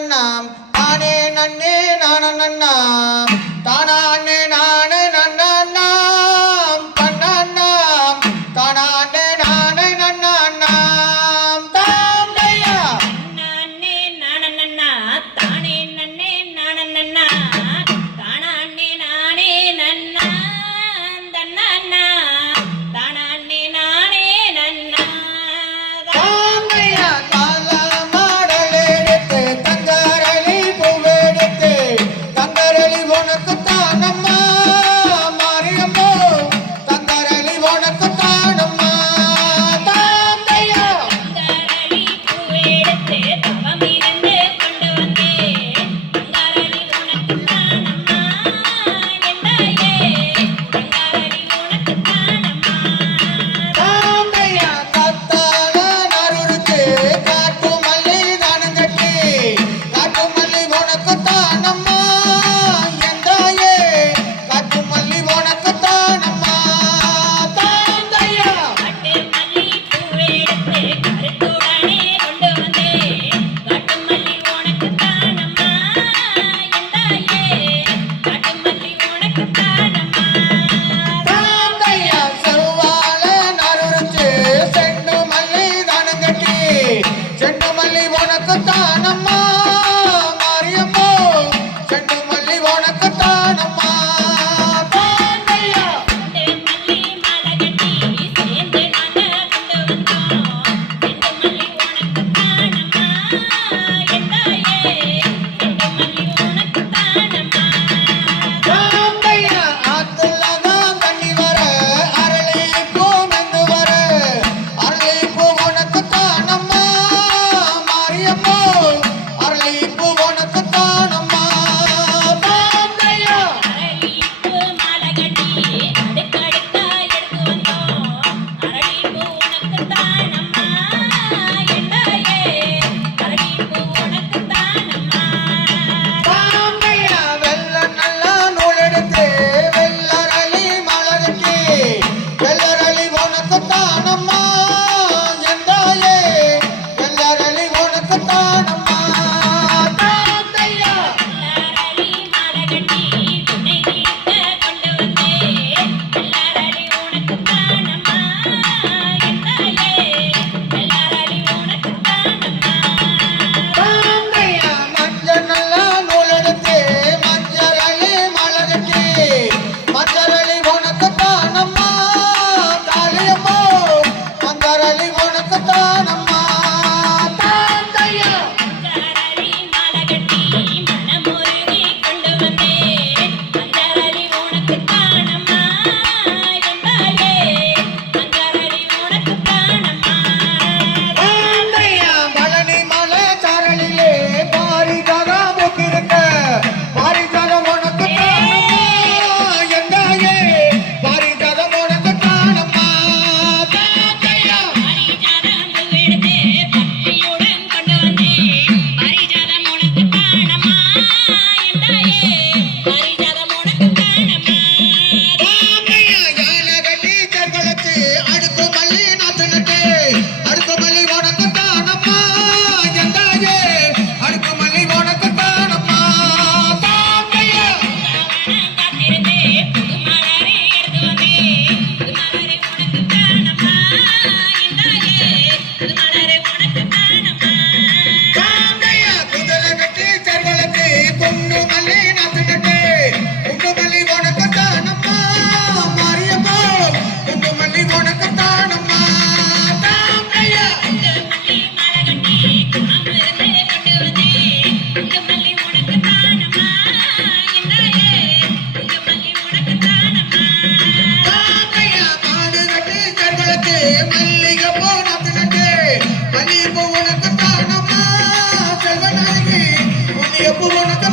நன்னாம். தானே நன்னே நான நன்னாம். தானா அண்ணே ಒಪ್ಪುವ